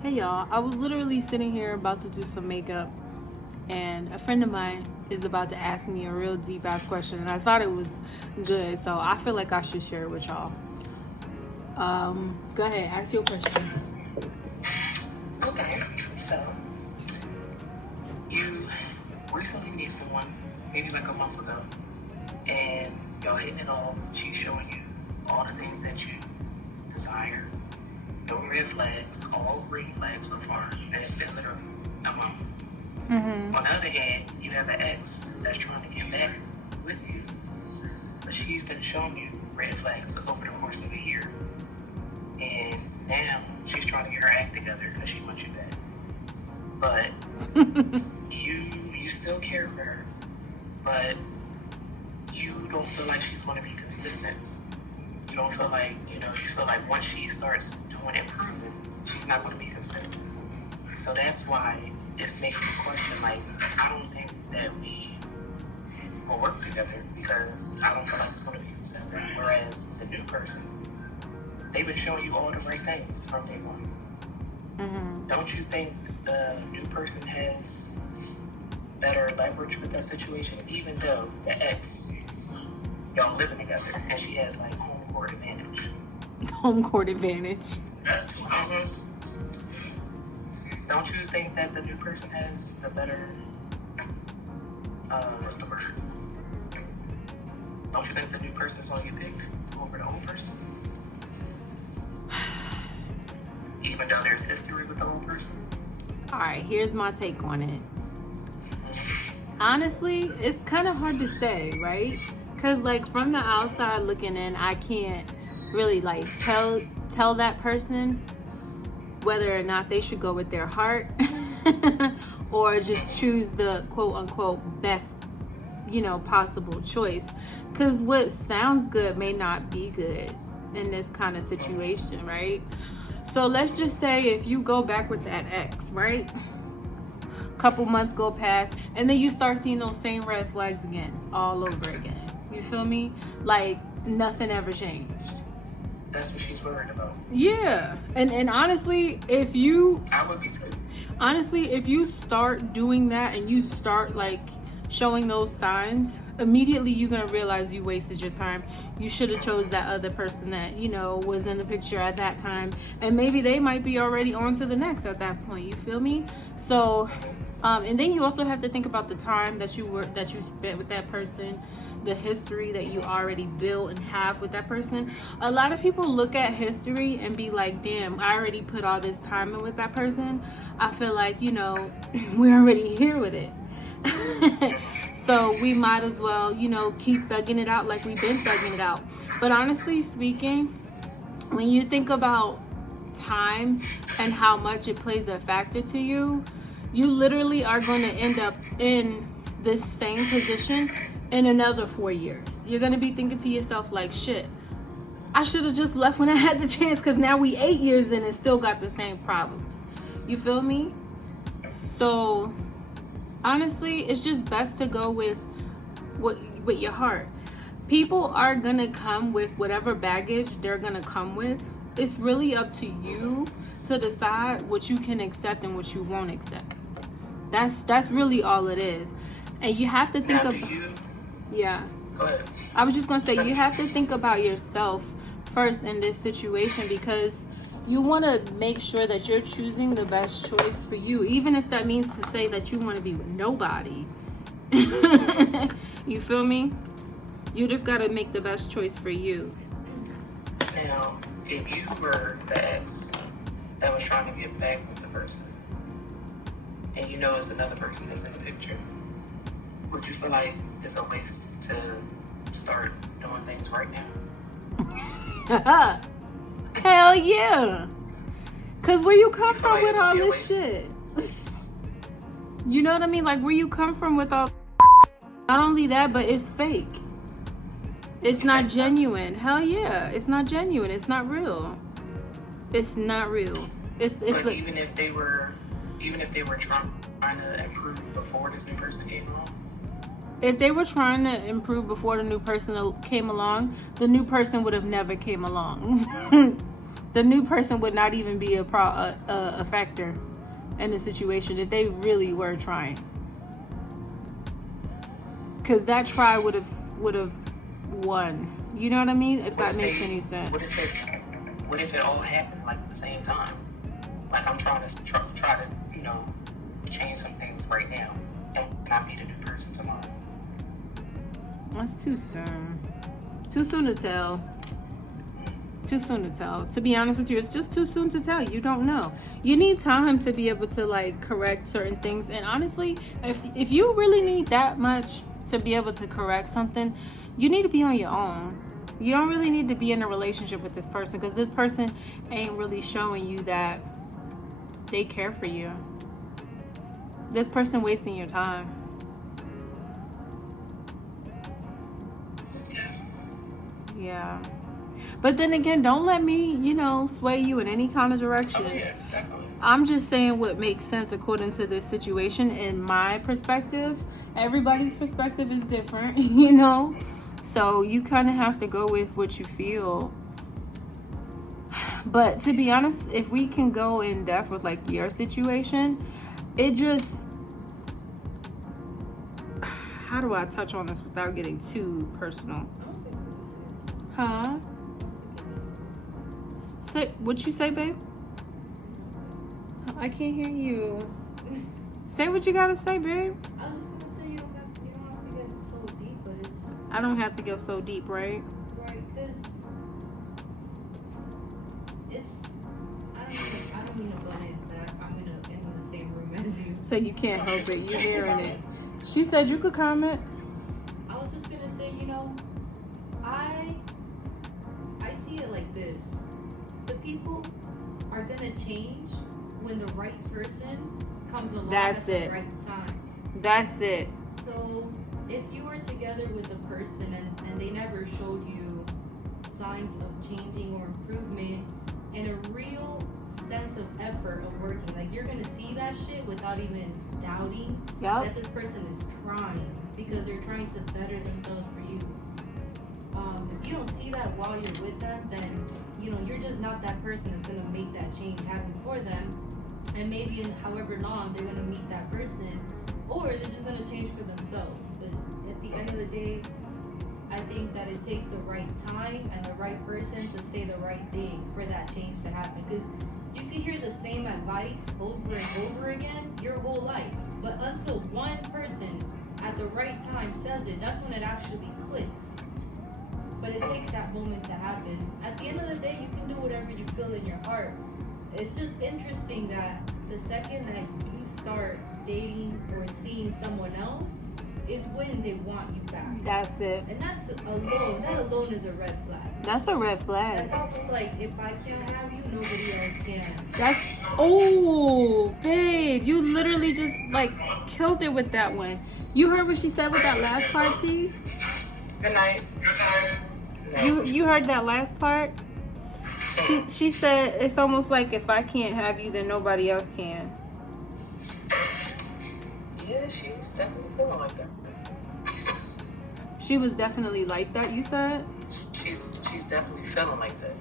Hey y'all, I was literally sitting here about to do some makeup, and a friend of mine is about to ask me a real deep ass question, and I thought it was good, so I feel like I should share it with y'all. Go ahead, ask your question. Okay, so you recently meet someone, maybe like a month ago, and y'all hitting it all. She's showing you all the things that you desire. No red flags, all green flags so far, and it's been literally a month. On the other hand, you have an ex that's trying to get back with you, but she's been showing you red flags over the course of a year. And now she's trying to get her act together because she wants you back. But you still care for her, but you don't feel like she's going to be consistent. You don't feel like, you feel like once she starts doing improvement, she's not going to be consistent. So that's why it's making me question, like, I don't think that we will work together because I don't feel like it's going to be consistent. Whereas the new person, they've been showing you all the right things from day one. Don't you think the new person has better leverage with that situation, even though the ex, y'all living together, and she has like home court advantage? Home court advantage. Don't you think that the new person has the better, what's the word? Don't you think the new person is all you pick over the old person? Even though there's history with the old person? Alright, here's my take on it. Honestly, it's kind of hard to say, right? Because like from the outside looking in, I can't really like tell that person whether or not they should go with their heart or just choose the quote unquote best possible choice, because what sounds good may not be good in this kind of situation, right? So let's just say if you go back with that ex, right? Couple months go past and then you start seeing those same red flags again, all over again. You feel me? Like nothing ever changed. That's what she's worried about. Yeah. And honestly, if you... I would be too. Honestly, if you start doing that and you start like showing those signs, immediately you're going to realize you wasted your time. You should have chose that other person that, was in the picture at that time. And maybe they might be already on to the next at that point. You feel me? So, and then you also have to think about the time that you spent with that person, the history that you already built and have with that person. A lot of people look at history and be like, damn, I already put all this time in with that person. I feel like, we're already here with it. So we might as well, keep thugging it out like we've been thugging it out. But honestly speaking, when you think about time and how much it plays a factor to you, you literally are going to end up in this same position in another 4 years. You're going to be thinking to yourself like, shit, I should have just left when I had the chance, because now we 8 years in and still got the same problems. You feel me? So honestly, it's just best to go with your heart. People are gonna come with whatever baggage they're gonna come with. It's really up to you to decide what you can accept and what you won't accept. That's really all it is. And you have to think about... Yeah. Go ahead. I was just gonna say, you have to think about yourself first in this situation, because you want to make sure that you're choosing the best choice for you, even if that means to say that you want to be with nobody. You feel me? You just got to make the best choice for you. Now, if you were the ex that was trying to get back with the person, and it's another person that's in the picture, would you feel like it's a waste to start doing things right now? Hell yeah. Cause where you come from with all this shit? You know what I mean? Like where you come from with all... Not only that, but it's fake. It's not genuine. Hell yeah. It's not genuine. It's not real. It's not real. It's like, even if they were trying to improve before this new person came along? If they were trying to improve before the new person came along, the new person would have never came along. the new person would not even be a factor in the situation if they really were trying. Because that try would have won. You know what I mean? If that makes any sense. What if it all happened like at the same time? Like I'm trying to change some things right now, and I meet a new person tomorrow. That's too soon. Too soon to tell. Too soon to tell. To be honest with you, it's just too soon to tell. You don't know. You need time to be able to like correct certain things. And honestly, if you really need that much to be able to correct something, you need to be on your own. You don't really need to be in a relationship with this person, because this person ain't really showing you that they care for you. This person wasting your time. Yeah. But then again, don't let me, sway you in any kind of direction. Oh, yeah, definitely. I'm just saying what makes sense according to this situation. In my perspective, everybody's perspective is different, So you kind of have to go with what you feel. But to be honest, if we can go in depth with like your situation, it just... How do I touch on this without getting too personal? Huh? What'd you say, babe? I can't hear you. Say what you gotta say, babe. I was gonna say you don't have to get so deep, but it's... I don't have to go so deep, right? Right, because it's... I don't mean to butt in, but I'm in the same room as you. So you can't help it. You're hearing it. She said you could comment. I was just gonna say, I see it like this. The people are gonna change when the right person comes along at the right time. That's it. So if you were together with a person and they never showed you signs of changing or improvement and a real sense of effort of working, like you're gonna see that shit without even doubting that this person is trying, because they're trying to better themselves for you. If you don't see that while you're with them, then you're just not that person that's gonna make that change happen for them. And maybe in however long they're gonna meet that person, or they're just gonna change for themselves. But at the end of the day, I think that it takes the right time and the right person to say the right thing for that change to happen. Because you can hear the same advice over and over again your whole life, but until one person at the right time says it, that's when it actually clicks. But it takes that moment to happen. At the end of the day, you can do whatever you feel in your heart. It's just interesting that the second that you start dating or seeing someone else is when they want you back. That's it. And that alone is a red flag. That's a red flag. That's almost like, if I can't have you, nobody else can. Oh, babe, you literally just like killed it with that one. You heard what she said with that last part, T? Good night. You heard that last part? She said it's almost like, if I can't have you, then nobody else can. Yeah, she was definitely feeling like that. She was definitely like that, you said? She's definitely feeling like that.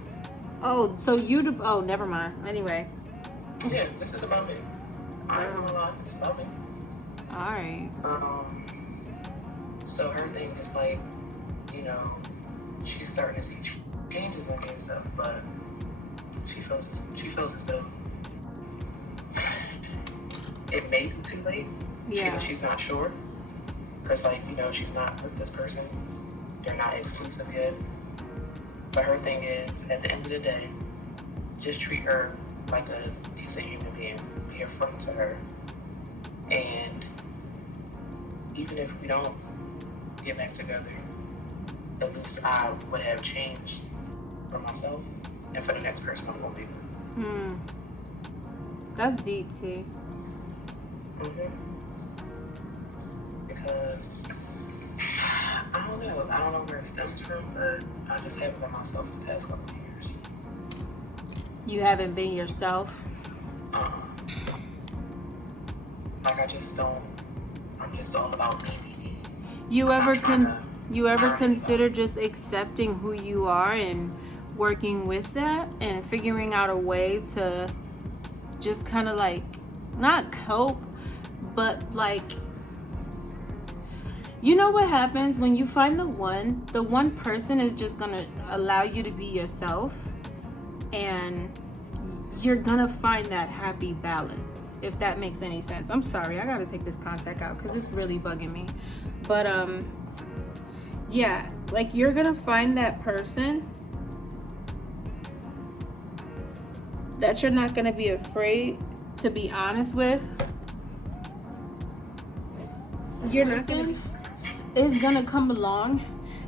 Oh, so oh, never mind. Anyway. Yeah, this is about me. I don't know a lot. It's about me. Alright. So her thing is like, she's starting to see changes in me and stuff, but she feels as though it may be too late. Yeah. She's not sure, because she's not with this person. They're not exclusive yet. But her thing is, at the end of the day, just treat her like a decent human being. Be a friend to her. And even if we don't get back together, at least I would have changed for myself and for the next person I'm going to be with. That's deep, T. Because I don't know where it stems from, but I just haven't been myself the past couple of years. You haven't been yourself? Like I'm just all about me. You ever consider just accepting who you are and working with that and figuring out a way to just kind of like not cope, but like, you know what happens when you find the one person is just gonna allow you to be yourself, and you're gonna find that happy balance, if that makes any sense. I'm sorry, I gotta take this contact out because it's really bugging me. But yeah, like you're gonna find that person that you're not gonna be afraid to be honest with. You're not gonna is gonna come along,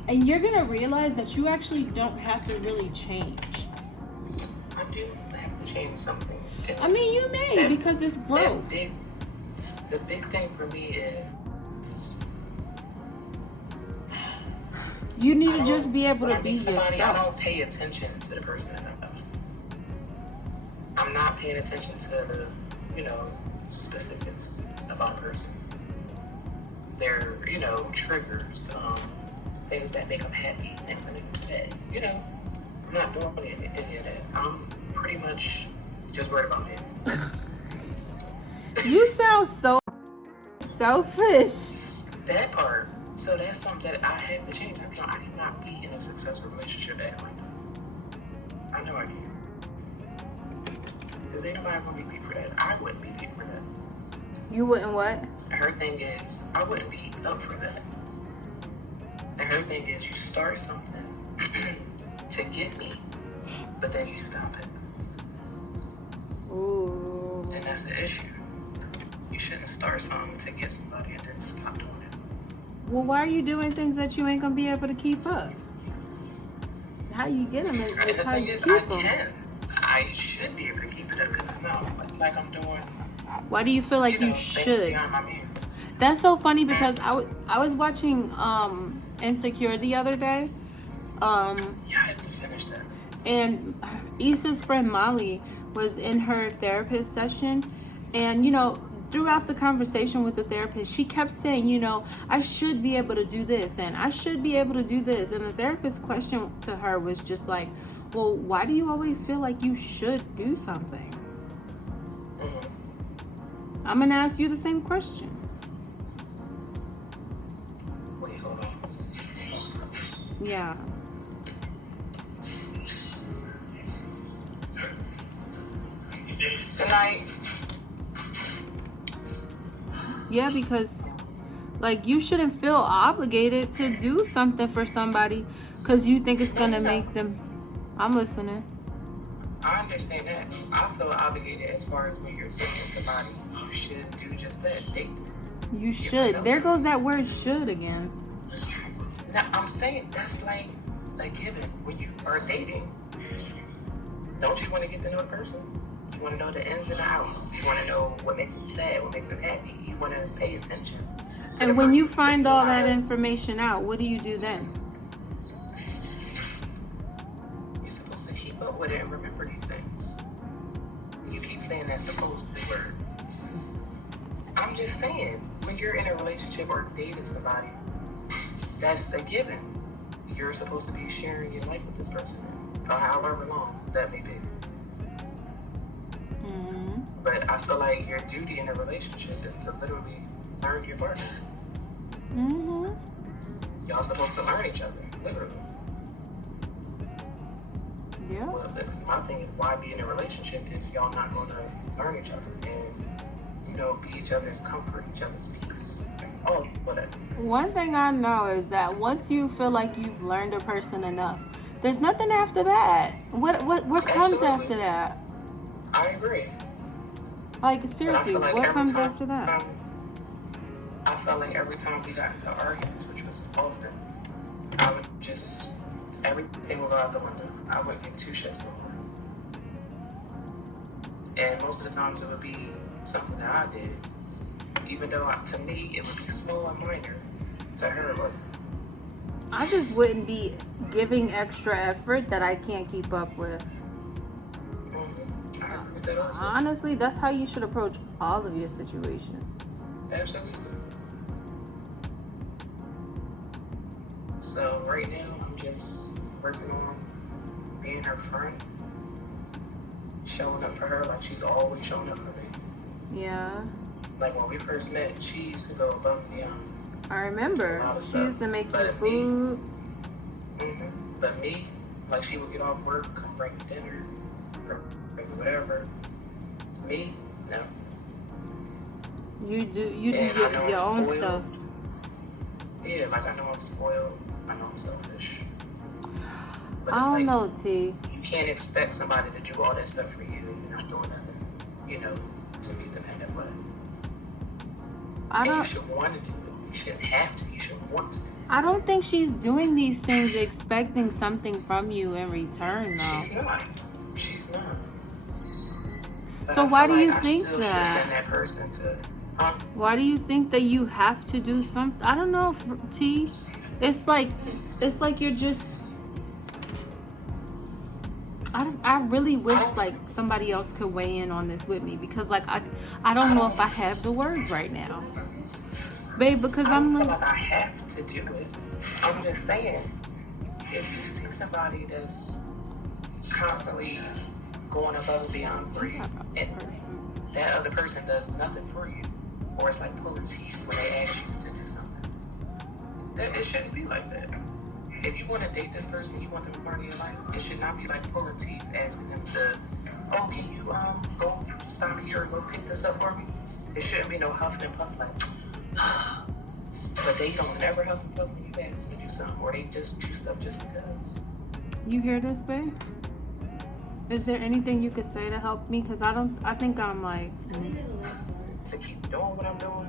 and you're gonna realize that you actually don't have to really change. I do have to change some things. I mean, you may, because it's growth. The big thing for me is you need to just be able to be somebody, yourself. I don't pay attention to the person enough. I'm not paying attention to the, specifics about a person. Their, triggers, things that make them happy, things that make them sad. I'm not doing any of that. I'm pretty much just worried about me. You sound so selfish. That part. So that's something that I have to change. I cannot be in a successful relationship acting like that. I know I can. Because ain't nobody gonna be paid for that. I wouldn't be paid for that. You wouldn't what? Her thing is, I wouldn't be up for that. And her thing is, you start something to get me, but then you stop it. Ooh. And that's the issue. You shouldn't start something to get somebody and then stop doing it. Well, why are you doing things that you ain't gonna be able to keep up? How you get them is how you keep them. I should be able to keep it up because it's not like I'm doing. Why do you feel like you should? That's so funny because I was watching Insecure the other day. Yeah, I have to finish that. And Issa's friend Molly was in her therapist session, and throughout the conversation with the therapist, she kept saying, I should be able to do this and I should be able to do this. And the therapist's question to her was just like, well, why do you always feel like you should do something? Mm-hmm. I'm gonna ask you the same question. Wait, hold on. Yeah. Good night. Yeah, because you shouldn't feel obligated to do something for somebody because you think it's gonna make them. I'm listening. I understand that. I feel obligated as far as when you're dating somebody. You should do just that. Date. You should. There goes that word "should" again. Now, I'm saying that's like a given. When you are dating, don't you want to get to know a person? You want to know the ins and the outs. You want to know what makes them sad, what makes them happy. You want to pay attention. And when you find all that information out, what do you do then? You're supposed to keep up with it and remember these things. You keep saying that supposed to word. I'm just saying, when you're in a relationship or dating somebody, that's a given. You're supposed to be sharing your life with this person for however long that may be. Mm-hmm. But I feel like your duty in a relationship is to literally learn your partner. Mm-hmm. Y'all supposed to learn each other, literally. Yeah. Well, my thing is, why be in a relationship if y'all not going to learn each other and, be each other's comfort, each other's peace, all whatever. One thing I know is that once you feel like you've learned a person enough, there's nothing after that. What comes Absolutely. after that? I agree. Like, seriously, like what comes time, after that? I felt like every time we got into arguments, which was often, I would just, everything would go out the window. I wouldn't give two shits no more. And most of the times it would be something that I did, even though to me it would be so minor. To her it wasn't. I just wouldn't be giving extra effort that I can't keep up with. Mm-hmm. I agree with that also. Honestly, that's how you should approach all of your situations. Absolutely. So right now I'm just working on being her friend, showing up for her like she's always showing up for me. Yeah. Like when we first met, she used to go above and beyond. I remember. A lot of She stuff. used to make you But food. But me, like she would get off work, come bring me dinner, bring me whatever. Me, no. You do And your own spoiled. stuff. Yeah, like I know I'm spoiled. I know I'm selfish. But I it's don't like, know, T. you can't expect somebody to do all that stuff for you and you're not doing nothing, to meet them in that way. I And you don't. should want to do it. You shouldn't have to. You should want to. I don't think she's doing these things expecting something from you in return, though. She's not. She's not. But So I why feel do you like I think still should that? send that person to, Why do you think that you have to do something? I don't know, T. It's like you're just. I really wish like somebody else could weigh in on this with me, because like I don't know if I have the words right now, babe. Because I I'm don't feel like, like I have to do it. I'm just saying, if you see somebody that's constantly going above and beyond for you, and that other person does nothing for you, or it's like pulling teeth when they ask you to do something, that it shouldn't be like that. If you want to date this person, you want them to be part of your life, it should not be like pulling teeth, asking them to, oh, can you go stop here and go pick this up for me? It shouldn't be no huffing and puffing like, but they don't never huff and puff when you ask them to do something, or they just do stuff just because. you hear this, babe? Is there anything you could say to help me? Because I think I'm like. To keep doing what I'm doing.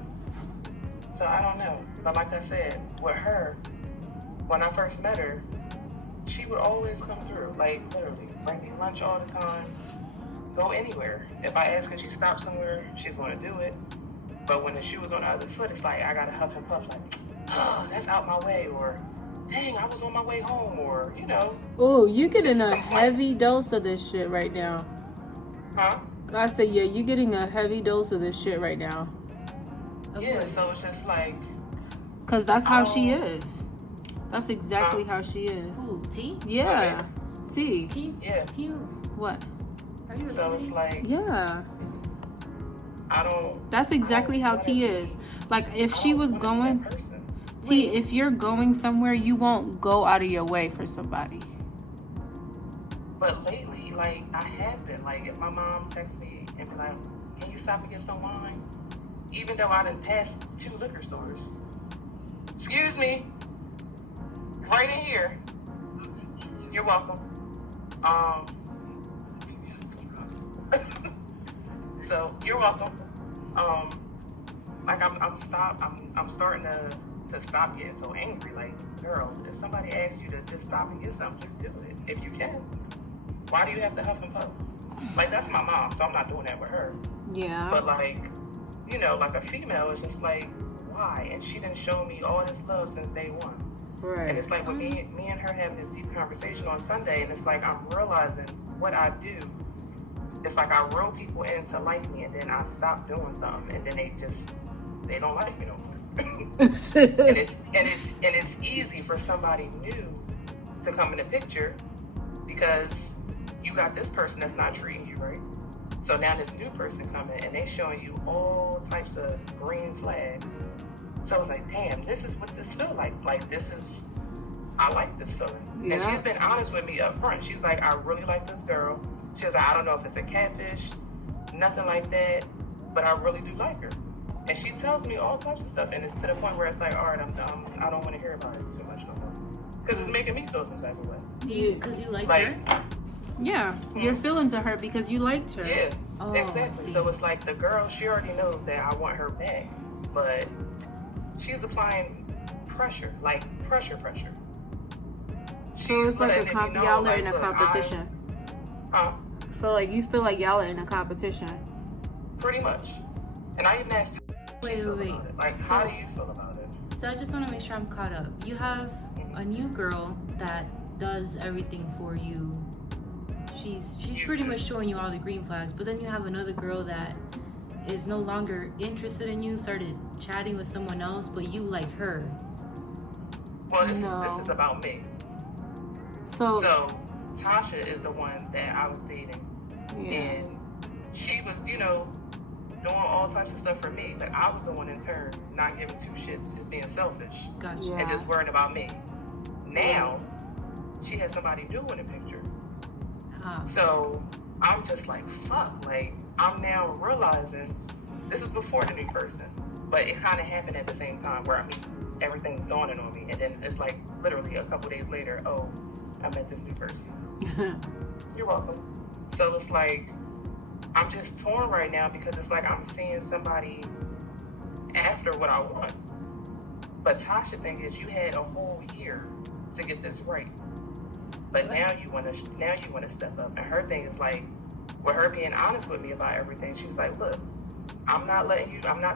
So I don't know. But like I said, with her, when I first met her, she would always come through. Like literally, bring me lunch all the time. Go anywhere. If I ask her to stop somewhere, she's gonna do it. But when the shoe was on the other foot, it's like I gotta huff and puff, like, oh, that's out my way, or dang, I was on my way home, or Oh, you getting a heavy dose of this shit right now. Huh? I said, yeah, you getting a heavy dose of this shit right now. Yeah, so it's just like, because that's how she is. That's exactly how she is. Ooh, T? Yeah. T. yeah. Can you, What? are you So it's like, Yeah. I don't. That's exactly how T is. Like, if she was going, T, if you're going somewhere, you won't go out of your way for somebody. But lately, like, I have been. Like, if my mom texts me and be like, can you stop and get some wine? Even though I done passed 2 liquor stores. Excuse me. Right in here. You're welcome. So, you're welcome. Like, I'm starting to stop getting so angry. Like, girl, if somebody asks you to just stop and get something, just do it. If you can. Why do you have to huff and puff? Like, that's my mom, so I'm not doing that with her. Yeah. But, like, like a female is just like, why? And she didn't show me all this love since day one. Right. And it's like with me and her having this deep conversation on Sunday, and it's like I'm realizing what I do. It's like I reel people in to like me, and then I stop doing something, and then they don't like me no more. and it's easy for somebody new to come in the picture because you got this person that's not treating you right. So now this new person coming and they showing you all types of green flags. So it's like, damn, this is what this feel like. Like, I like this feeling. Yeah. And she's been honest with me up front. She's like, I really like this girl. She's like, I don't know if it's a catfish, nothing like that, but I really do like her. And she tells me all types of stuff, and it's to the point where it's like, all right, I don't want to hear about it too much no more. Because it's making me feel some type of way. because you like Like, her? Yeah. You're feeling to her because you liked her. yeah, Oh, exactly. So it's like the girl, she already knows that I want her back, but she's applying pressure, like pressure. So it's like y'all are in a look, competition. So like you feel like y'all are in a competition. Pretty much. And I even asked Wait. like, So- how do you feel about it? So I just want to make sure I'm caught up. You have a new girl that does everything for you. She's pretty much showing you all the green flags, but then you have another girl that is no longer interested in you, started chatting with someone else, but you like her. Well, this No. is about me. So So Tasha is the one that I was dating. Yeah. And she was, you know, doing all types of stuff for me, but I was the one in turn not giving two shits, just being selfish Gotcha. Yeah. and just worrying about me. Now, she has somebody new in the picture. Huh. So I'm just like, fuck, like, I'm now realizing this is before the new person, but it kind of happened at the same time where, I mean, everything's dawning on me, and then it's like literally a couple days later, oh, I met this new person. You're welcome. So it's like, I'm just torn right now because it's like I'm seeing somebody after what I want. But Tasha thing is, you had a whole year to get this right. But now you want to step up. And her thing is like, with her being honest with me about everything, she's like, look, I'm not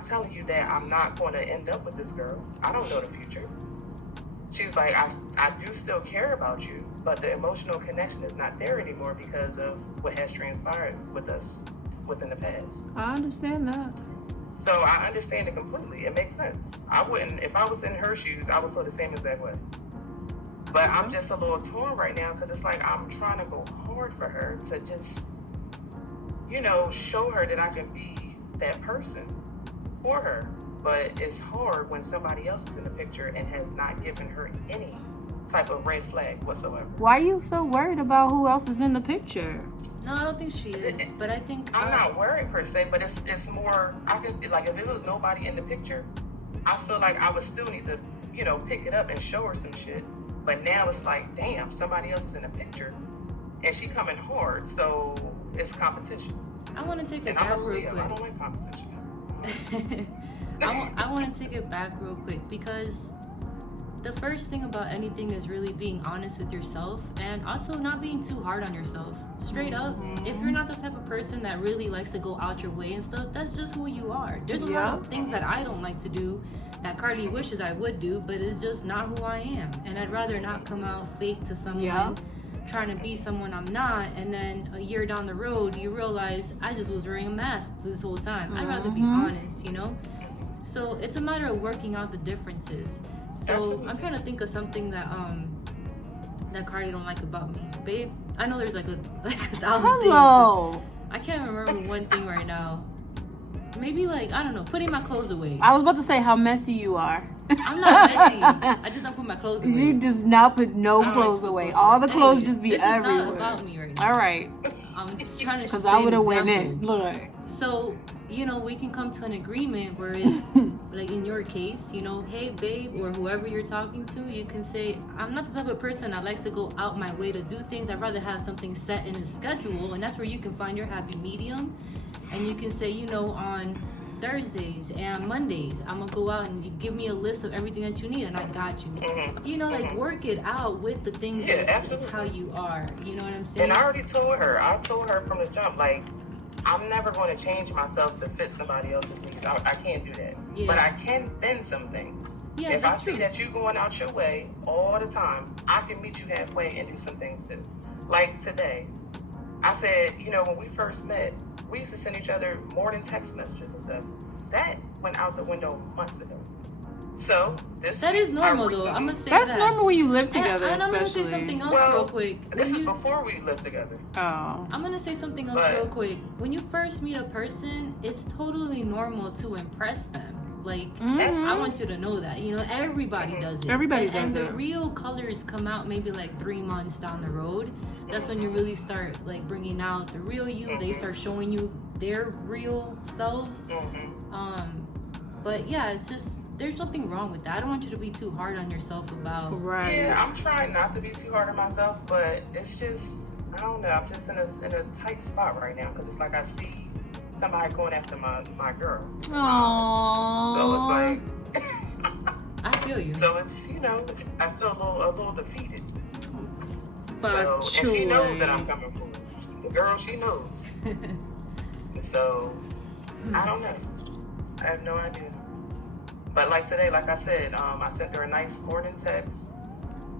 telling you that I'm not going to end up with this girl. I don't know the future. She's like, I do still care about you, but the emotional connection is not there anymore because of what has transpired with us within the past. I understand that. So I understand it completely. It makes sense. I wouldn't, if I was in her shoes, I would feel the same exact way. But I'm just a little torn right now because it's like I'm trying to go hard for her to just, you know, show her that I can be that person for her. But it's hard when somebody else is in the picture and has not given her any type of red flag whatsoever. Why are you so worried about who else is in the picture? No, I don't think she is, but I think I'm not worried per se, but it's more, I guess, like if it was nobody in the picture, I feel like I would still need to, you know, pick it up and show her some shit. But now it's like, damn, somebody else is in the picture and she coming hard, so it's competition. I want to take it And back I'm a real Leo, I don't quick. like competition. I want to take it back real quick because the first thing about anything is really being honest with yourself and also not being too hard on yourself. Straight up, if you're not the type of person that really likes to go out your way and stuff, that's just who you are. There's a lot of things that I don't like to do that Cardi wishes I would do, but it's just not who I am. And I'd rather not come out fake to someone, trying to be someone I'm not, and then a year down the road, you realize I just was wearing a mask this whole time. I'd rather be honest, you know? So it's a matter of working out the differences. So Absolutely. I'm trying to think of something that that Cardi don't like about me. Babe, I know there's like a thousand Hello. things. I can't remember one thing right now. Maybe like, I don't know, putting my clothes away. I was about to say how messy you are. I'm not messy. I just don't put my clothes away. You just now put no clothes away. All the clothes just be this everywhere. Is not about me right now. All right. I'm just trying to. Because I would have went in. Look. So, you know, we can come to an agreement where it's like in your case, you know, hey babe, or whoever you're talking to, you can say, I'm not the type of person that likes to go out my way to do things. I'd rather have something set in a schedule, and that's where you can find your happy medium. And you can say, you know, on Thursdays and Mondays, I'm gonna go out and you give me a list of everything that you need, and I got you. You know, like work it out with the things that absolutely. how you are. You know what I'm saying? And I already told her. I told her from the jump, like, I'm never going to change myself to fit somebody else's needs. I can't do that. Yeah. But I can bend some things. Yeah, if I that's see true. that you going out your way all the time, I can meet you halfway and do some things too. Like today, I said, you know, when we first met, we used to send each other more than text messages and stuff. That went out the window months ago. So this That week, is normal I though. I'm recently- gonna say That's that. normal when you live together, and I'm gonna especially. say something else Well, real quick. This When is you- before we lived together. Oh. I'm gonna say something else But- real quick. When you first meet a person, it's totally normal to impress them. Like, I want you to know that. You know, everybody does it. Everybody and does the it. real colors come out maybe like 3 months down the road. That's when you really start like bringing out the real you. They start showing you their real selves. But yeah, it's just there's nothing wrong with that. I don't want you to be too hard on yourself about. Right. Yeah, I'm trying not to be too hard on myself, but it's just, I don't know, I'm just in a tight spot right now because it's like I see somebody going after my girl. Aww. So it's like, I feel you. so it's, you know, I feel a little defeated. But And she knows that I'm coming for her. The girl, she knows. So, I don't know. I have no idea. But like today, like I said, I sent her a nice morning text.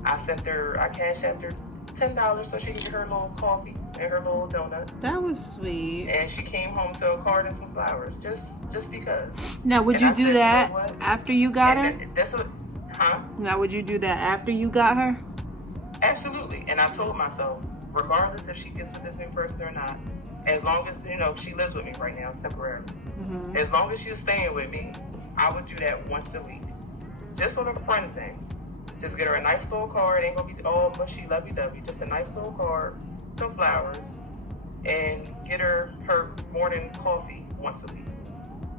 I cashed out her $10 so she can get her little coffee and her little donut. That was sweet. And she came home to a card and some flowers, just because. Now, would And you I do said, that you know what? after you got her? And that's Now, would you do that after you got her? Absolutely. And I told myself, regardless if she gets with this new person or not, as long as, she lives with me right now temporarily. Mm-hmm. As long as she's staying with me, I would do that once a week. Just on a friend thing. Just get her a nice little card. Ain't gonna be all mushy, lovey-dovey. Just a nice little card, some flowers, and get her morning coffee once a week.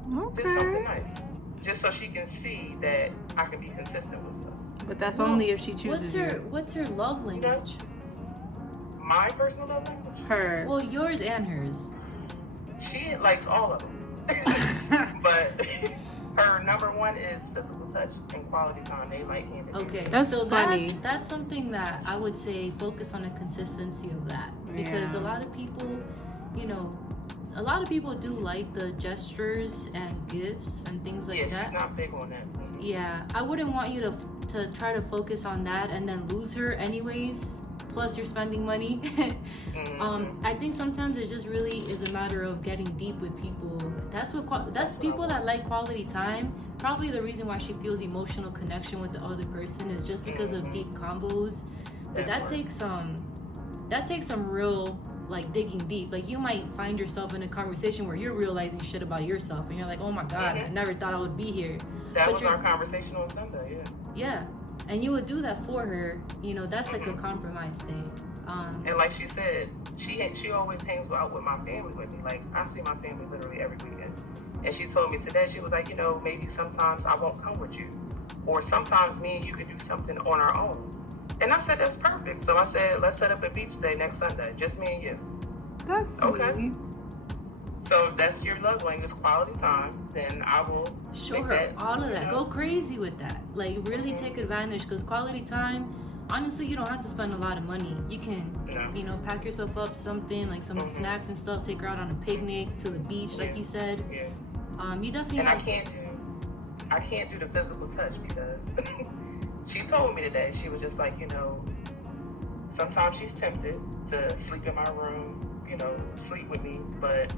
Okay. Just something nice. Just so she can see that I can be consistent with stuff. But that's only if she chooses What's her love language? My personal love language? her. Well, yours and hers. She likes all of them. But her number one is physical touch and quality time. They like hand in hand. Okay, That's so funny. That's something that I would say focus on the consistency of that, because Yeah. a lot of people, a lot of people do like the gestures and gifts and things like Yeah, that. she's not big on that. Yeah, I wouldn't want you to try to focus on that and then lose her anyways. Plus, you're spending money. I think sometimes it just really is a matter of getting deep with people. That's people that like quality time. Probably the reason why she feels emotional connection with the other person is just because of deep combos. But that takes some real digging deep. Like, you might find yourself in a conversation where you're realizing shit about yourself, and you're like, oh my god, I never thought I would be here. That was our conversation on Sunday. Yeah, and you would do that for her. That's like a compromise thing. And like she said, she always hangs out with my family with me. Like, I see my family literally every weekend. And she told me today, she was like, maybe sometimes I won't come with you, or sometimes me and you could do something on our own. And I said, that's perfect. So I said, let's set up a beach day next Sunday, just me and you. That's sweet. Okay. So that's your love language, quality time. Then I will show her all of that. Go crazy with that. Like, really take advantage, because quality time, honestly, you don't have to spend a lot of money. You can, pack yourself up something like some snacks and stuff. Take her out on a picnic to the beach, like you said. Yeah. You definitely. And I can't do the physical touch because she told me today. She was just like, sometimes she's tempted to sleep in my room, sleep with me, but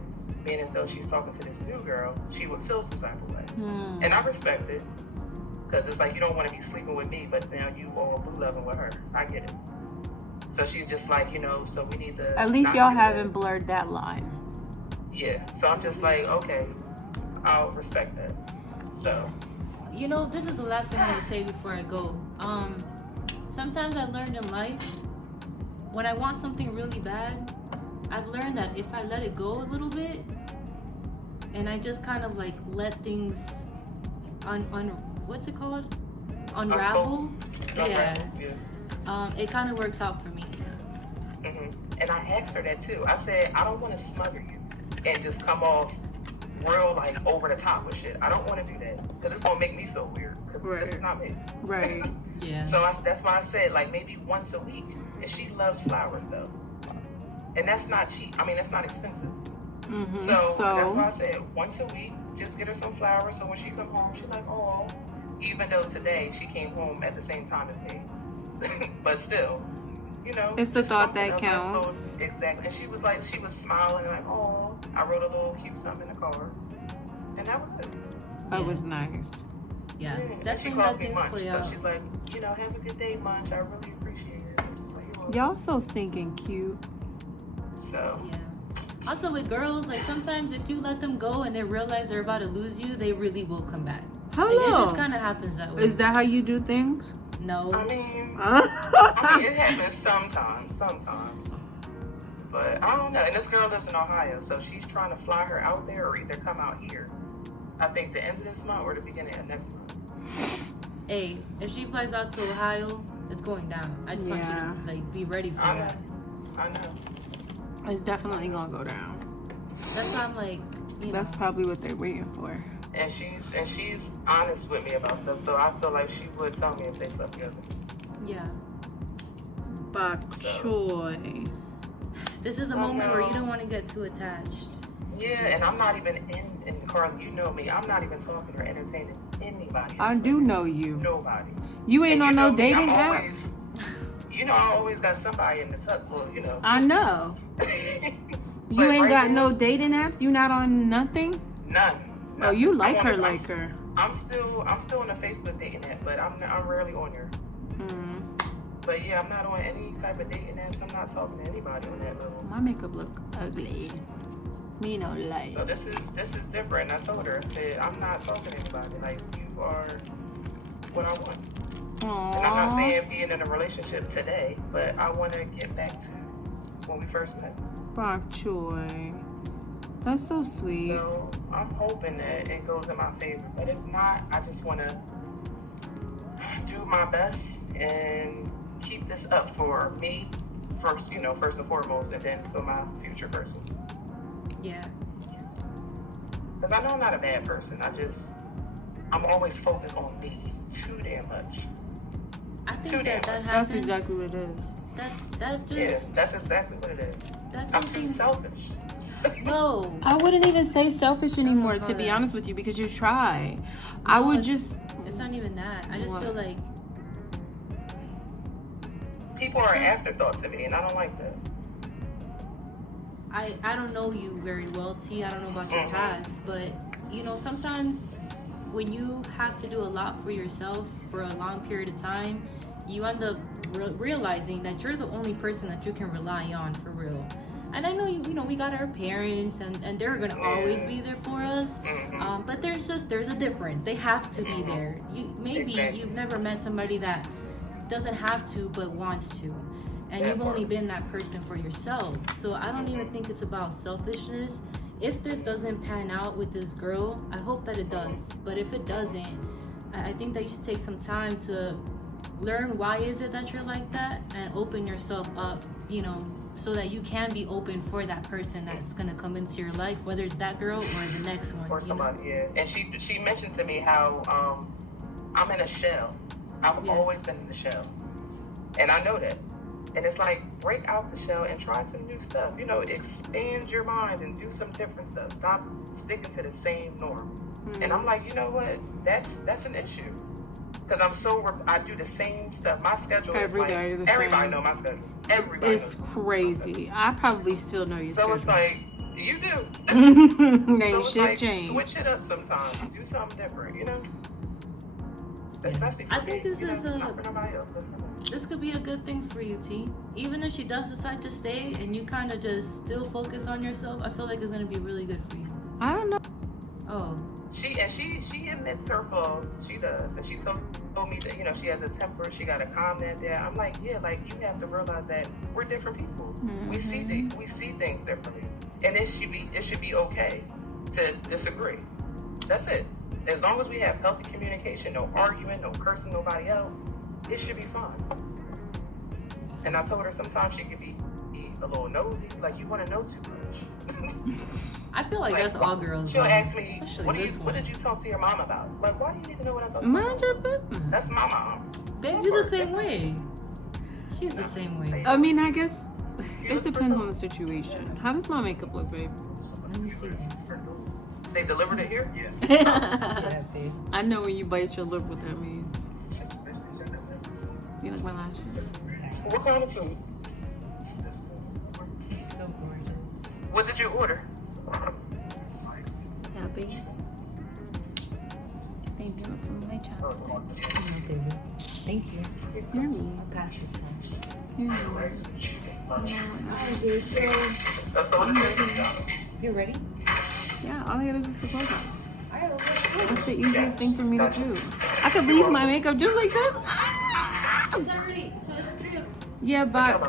being as though she's talking to this new girl, she would feel some type of way. And I respect it, because it's like, you don't want to be sleeping with me, but now you all blue loving with her. I get it. So she's just like, so we need to. At least y'all haven't blurred that line. Yeah. So I'm just like, okay, I'll respect that. So. This is the last thing I'm gonna say before I go. Sometimes I learned in life, when I want something really bad, I've learned that if I let it go a little bit, and I just kind of let things what's it called? Unravel. Yeah. It kind of works out for me. And I asked her that too. I said, I don't want to smother you and just come off real over the top with shit. I don't want to do that, because it's gonna make me feel weird, because this is not me. Right. Yeah. So that's why I said maybe once a week. And she loves flowers though, and that's not cheap. I mean, that's not expensive. So that's why I said once a week, just get her some flowers. So when she come home, she's like, oh. Even though today she came home at the same time as me, but still, it's the thought that counts. Exactly. And she was smiling and oh. I wrote a little cute something in the car, and that was good. That was nice. Yeah. And she calls me Munch, so she's like, have a good day, Munch. I really appreciate it. I'm just like, y'all so stinking cute. So. Yeah. Also with girls, sometimes if you let them go and they realize they're about to lose you, they really will come back. How it just kind of happens that way. Is that how you do things? No. I mean, it happens sometimes. But I don't know. And this girl lives in Ohio, so she's trying to fly her out there or either come out here. I think the end of this month or the beginning of next month. Hey, if she flies out to Ohio, it's going down. I just want you to be ready for that. I know. It's definitely gonna go down. That's why I'm that's probably what they're waiting for. And she's honest with me about stuff, so I feel like she would tell me if they slept together. Yeah. Bok choy. This is a moment where you don't want to get too attached. Yeah, and I'm not even in Carly, you know me, I'm not even talking or entertaining anybody. I do know you. Nobody. You ain't on no dating app. I always got somebody in the tuck. Well, I know. You ain't got no dating apps? You not on nothing? None. Oh, you like her like her. I'm still on the Facebook dating app, but I'm rarely on her. But yeah, I'm not on any type of dating apps. I'm not talking to anybody on that level. My makeup look ugly. Me no lie. So this is different. I told her, I said, I'm not talking to anybody. Like, you are what I want. Aww. And I'm not saying being in a relationship today, but I want to get back to when we first met. Bok choy. That's so sweet. So I'm hoping that it goes in my favor. But if not, I just want to do my best and keep this up for me first, first and foremost, and then for my future person. Yeah. Because I know I'm not a bad person. I'm always focused on me too damn much. I think that happens. That's exactly what it is. That's exactly what it is. That's I'm too selfish. No. I wouldn't even say selfish anymore, to be honest with you, because you try. I would just... It's not even that. I just feel like... People are afterthoughts to me, and I don't like that. I don't know you very well, T. I don't know about your past, but, sometimes when you have to do a lot for yourself for a long period of time, you end up realizing that you're the only person that you can rely on for real. And I know, we got our parents, and they're going to always be there for us. But there's a difference. They have to be there. Maybe you've never met somebody that doesn't have to, but wants to. And you've only been that person for yourself. So I don't even think it's about selfishness. If this doesn't pan out with this girl, I hope that it does. But if it doesn't, I think that you should take some time to learn why is it that you're like that, and open yourself up, so that you can be open for that person that's gonna come into your life, whether it's that girl or the next one. Or somebody, yeah. And she mentioned to me how I'm in a shell. I've always been in the shell, and I know that. And it's like, break out the shell and try some new stuff. Expand your mind and do some different stuff. Stop sticking to the same norm. And I'm like, you know what? That's an issue. Because I do the same stuff. My schedule every is like, day everybody know my schedule. Everybody It's crazy. I probably still know your schedule. So it's like, you do. Ain't so shit changed. Switch it up sometimes. Do something different, Especially for I think me, this is not for nobody else, but for me. This could be a good thing for you, T. Even if she does decide to stay and you kind of just still focus on yourself, I feel like it's gonna be really good for you. I don't know. Oh. She admits her flaws. She does, and she told me that she has a temper. She got to calm that down. I'm like, yeah, like you have to realize that we're different people. We see things differently, and it should be okay to disagree. That's it. As long as we have healthy communication, no arguing, no cursing nobody out, it should be fun. And I told her sometimes she could be a little nosy, like you want to know too much. I feel like that's all girls. She'll ask me, what Especially did you talk to your mom about? Like, why do you need to know what I talk about? Mind your business. That's my mom. Babe, you're the same way. She's the same way. I mean, I guess it depends on the situation. How does my makeup look, babe? Let me see. They delivered it here? Yeah, babe. I know when you bite your lip what that means. You like my lashes? What kind of food? So gorgeous. What did you order? Happy. Baby, what's in my chest? Thank you. Hear me. I'll pass this time. Hear me. That's all it is. You ready? Yeah, all I gotta do is put clothes on. I have That's the easiest thing for me to do. I could leave my makeup just like this. It's already, so it's 3 o'clock. Yeah, but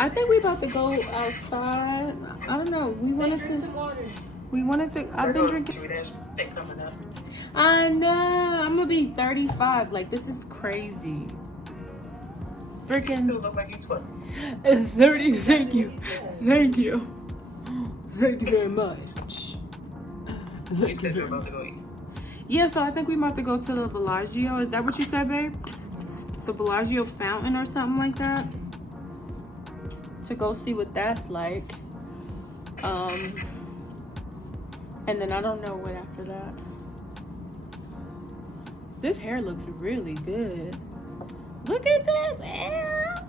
I think we about to go outside. I don't know. We wanted to. I've been drinking. I know. I'm gonna be 35. Like, this is crazy. You Freaking still look like you 20. 30. Thank you. Thank you. Thank you very much. You said you're about to go eat. Yeah, so I think we about to go to the Bellagio. Is that what you said, babe? The Bellagio fountain or something like that? To go see what that's like. And then I don't know what after that. This hair looks really good. Look at this hair.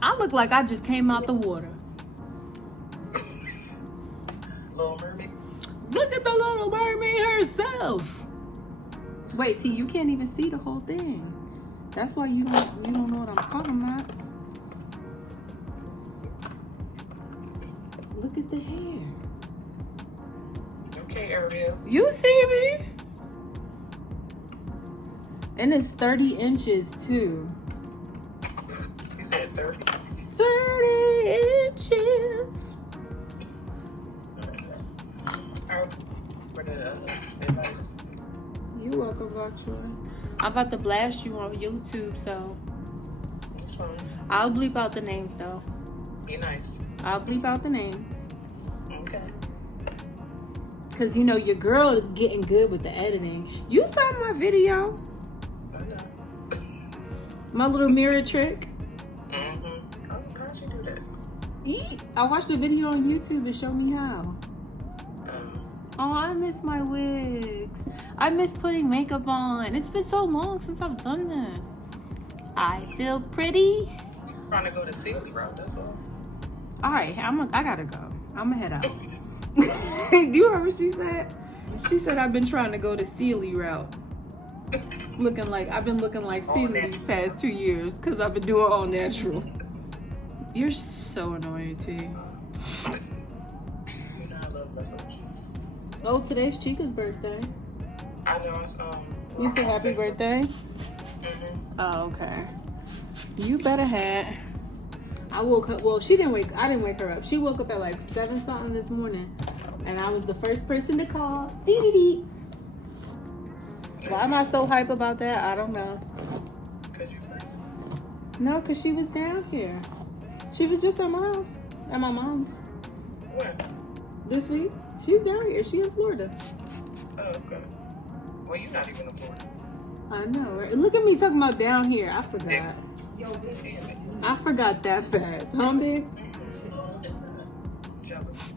I look like I just came out the water. Little Mermaid. Look at the Little Mermaid herself. Wait, T, you can't even see the whole thing. That's why you don't know what I'm talking about. Look at the hair. Okay, Ariel. You see me? And it's 30 inches too. You said 30? 30 inches. Alright. For the advice. You welcome, Vachuan. I'm about to blast you on YouTube, so It's fine. I'll bleep out the names though. Be nice. I'll bleep out the names. Okay. Cause you know your girl getting good with the editing. You saw my video, I know. my little mirror trick. Mm-hmm. Oh, how'd you do that? I watched the video on YouTube and showed me how. Oh, I miss my wigs. I miss putting makeup on. It's been so long since I've done this. I feel pretty. Trying to go the Sealy route, that's all. All right, I gotta go. I'm gonna head out. Do you hear what she said? She said I've been trying to go the Sealy route. I've been looking like Sealy these past 2 years because I've been doing all natural. You're so annoying, T. You know I love myself. Oh, today's Chica's birthday. I know it's You said happy birthday? Mm-hmm. Oh, okay. You better had. I woke up. Well, I didn't wake her up. She woke up at like 7 something this morning, and I was the first person to call. Dee. Why am I so hype about that? I don't know. Cause you crazy. No, cause she was down here. She was just at my house, at my mom's When? this week. She's down here. She in Florida. Oh, okay. Well, you're not even in Florida. I know, right? Look at me talking about down here. I forgot. Yo, bitch. I forgot that fast. Huh, big? Jealous.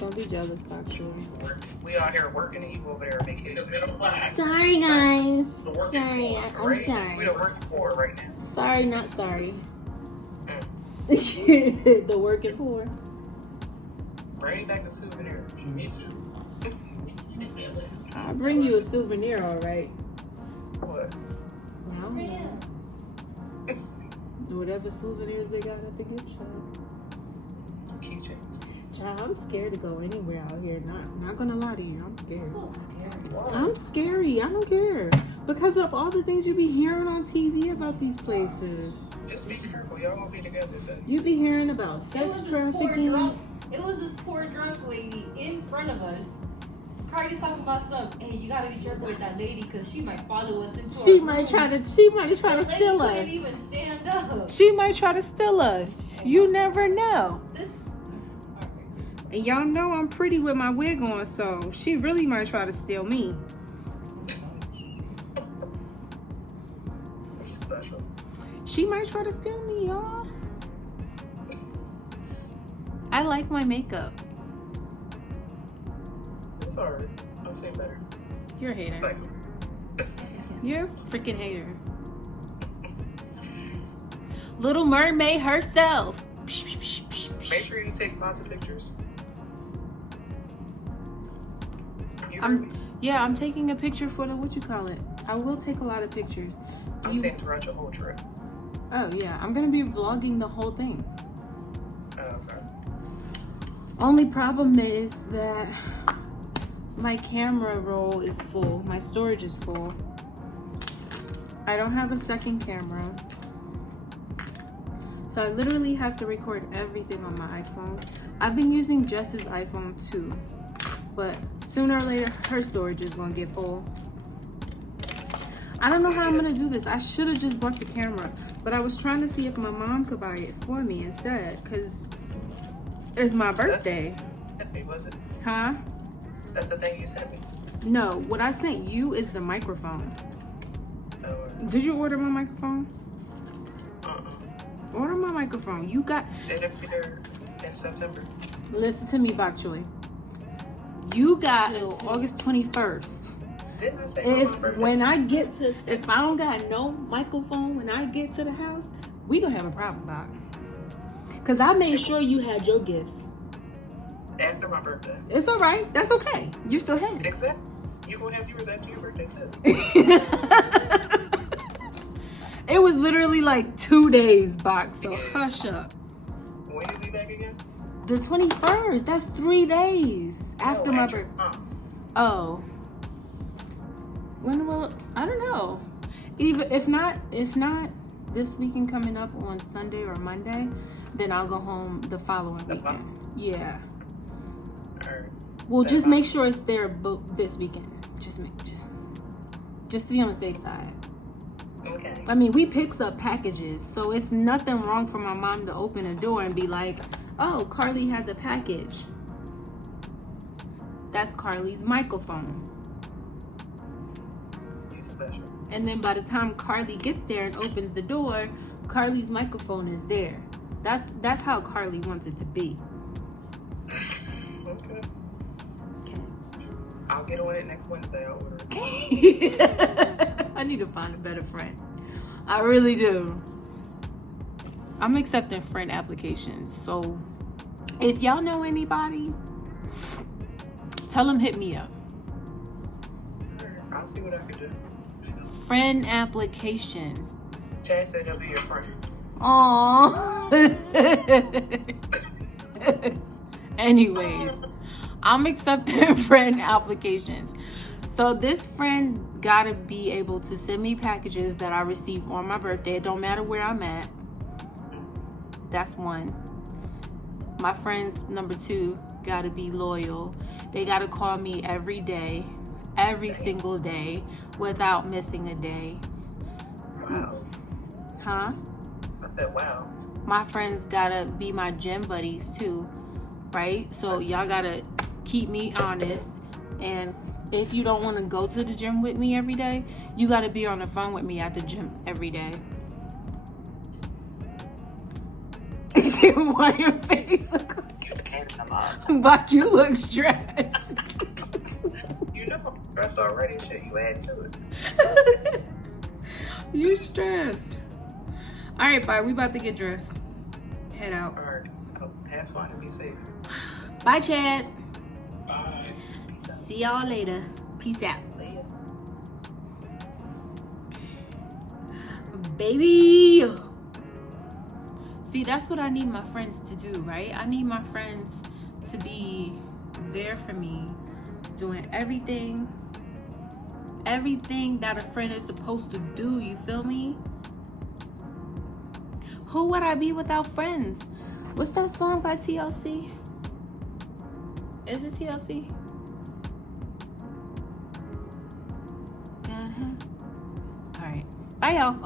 Don't be jealous, Factual. We out here working and you over there vacation. Sorry, guys. The working Sorry, poor, I'm right? sorry. We the working poor right now. Sorry, not sorry. Mm. The working poor. Bring back a souvenir. Me too. I'll bring you a souvenir, all right? What? I don't know. Whatever souvenirs they got at the gift shop. Keychains. Child, I'm scared to go anywhere out here. Not gonna lie to you, I'm scared. So scary. Why? I'm scary. I don't care because of all the things you be hearing on TV about these places. Just be careful. Y'all gonna be together, so. You be hearing about sex trafficking. It was this poor drunk lady in front of us. Cardi's talking about stuff. Hey, you gotta be careful with that lady because she might follow us into. She our might room. try to The steal lady couldn't us. even stand up. She might try to steal us. You never know. This. And y'all know I'm pretty with my wig on, so she really might try to steal me. He's special. She might try to steal me, y'all. I like my makeup. It's alright. I'm saying better. You're a hater. Respect. You're a freaking hater. Little Mermaid herself. Make sure you take lots of pictures. You heard I'm me? I'm taking a picture for the what you call it. I will take a lot of pictures. I'm saying throughout your whole trip. Oh yeah, I'm gonna be vlogging the whole thing. Oh, okay. Only problem is that my camera roll is full. My storage is full. I don't have a second camera. So I literally have to record everything on my iPhone. I've been using Jess's iPhone too. But sooner or later, her storage is gonna get full. I don't know how I'm gonna do this. I should have just bought the camera. But I was trying to see if my mom could buy it for me instead. Because it's my birthday. Hey, was it? Huh? That's the thing you sent me? No, what I sent you is the microphone. Oh, Did you order my microphone? uh-uh. Order my microphone. You got... It'll be there in September. Listen to me, Bok Choy. You got till August 21st. Didn't I say If I don't got no microphone when I get to the house, we gonna have a problem, Bok. Cause I made sure you had your gifts. After my birthday. It's all right. That's okay. You still have it. Exactly. You gonna have yours after your birthday too. It was literally like 2 days, Box. So hush up. When you be back again? The 21st. That's 3 days after my birthday. Oh. When will I don't know. Even if not this weekend coming up on Sunday or Monday, then I'll go home the following weekend. Yeah. Alright. Well, just make sure it's there this weekend. Just to be on the safe side. Okay. I mean, we picks up packages, so it's nothing wrong for my mom to open a door and be like, "Oh, Carly has a package." That's Carly's microphone. You special. And then by the time Carly gets there and opens the door, Carly's microphone is there. That's how Carly wants it to be. Okay. Okay. I'll get on it next Wednesday. I'll order it. I need to find a better friend. I really do. I'm accepting friend applications. So if y'all know anybody, tell them hit me up. I'll see what I can do. Friend applications. Chad said he'll be your friend. Aww. Anyways, I'm accepting friend applications. So this friend gotta be able to send me packages that I receive on my birthday. It don't matter where I'm at. That's one. My friends, number 2, gotta be loyal. They gotta call me every day, every single day, without missing a day. Wow. Huh? I said wow. My friends gotta be my gym buddies too, right? So y'all gotta keep me honest. And if you don't want to go to the gym with me every day, you gotta be on the phone with me at the gym every day. See why your face look like Buck, you look stressed. You know I'm stressed already. Shit, you add to it. You stressed. All right, bye. We about to get dressed. Head out. All right. Have fun and be safe. Bye, Chad. Bye. Peace out. See y'all later. Peace out. Later. Baby. See, that's what I need my friends to do, right? I need my friends to be there for me, doing everything that a friend is supposed to do, you feel me? Who would I be without friends? What's that song by TLC? Is it TLC? All right. Bye, y'all.